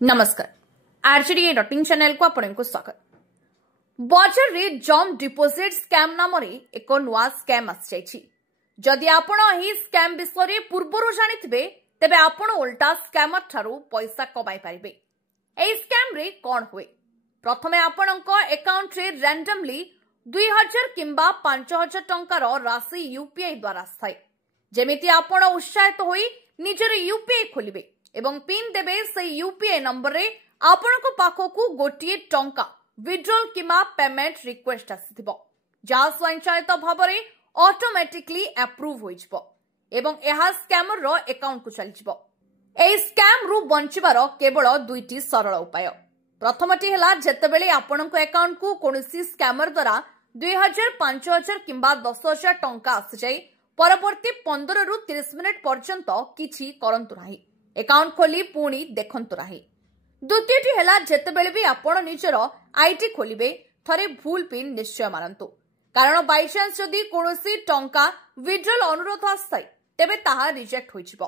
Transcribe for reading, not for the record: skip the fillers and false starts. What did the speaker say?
नमस्कार RJD डॉटिंग channel को आपको स्वागत। बजार रे जम डिपोजिट स्कैम नाम एक नुआ स्कैम आसी जदि आपण एही स्कैम विषय पूर्वरु जानिथिबे तेबे आपण उल्टा स्कैमर ठारू पैसा कमाई पारिबे। एही स्कैम रे कोन हुए प्रथमे आपणक अकाउंट रे रैंडमली 2000 किंबा 5000 टंकार राशि यूपीआई द्वारा आए जेमिति आपण उत्साहित होई निजर यूपीआई खोलिबे एवं पिन देबे से यूपीआई नंबर रे आपणक पाखकु गोटिए टंका विड्रॉल किमा पेमेंट रिक्वेस्ट आसीथिबो जा स्वयंचालित भाबरे ऑटोमेटिकली अप्रूव होइजबो एवं एहा स्कैमर रो अकाउंट को चलिजबो। एई स्कैम रु बंचिबार केवल दुईटी सरल उपाय। प्रथमटी हला जेतेबेले आपणक अकाउंट को कोनोसी स्कैमर द्वारा 2000 5000 किंबा 10000 टंका आसी जाय परवर्ती 15 रु 30 मिनिट पर्यंत किछि करंतु नाही अकाउंट खोली पुणी देखंतु नाही। द्वितीयटी हला जेतेबेले भी आपण निजर आईटी खोलिबे थरे भूल पिन निश्चय मारंतु कारण बाय चांस जदी कोनोसी टंका विड्रॉल अनुरोध आसै तेबे ताहा रिजेक्ट होइजिबो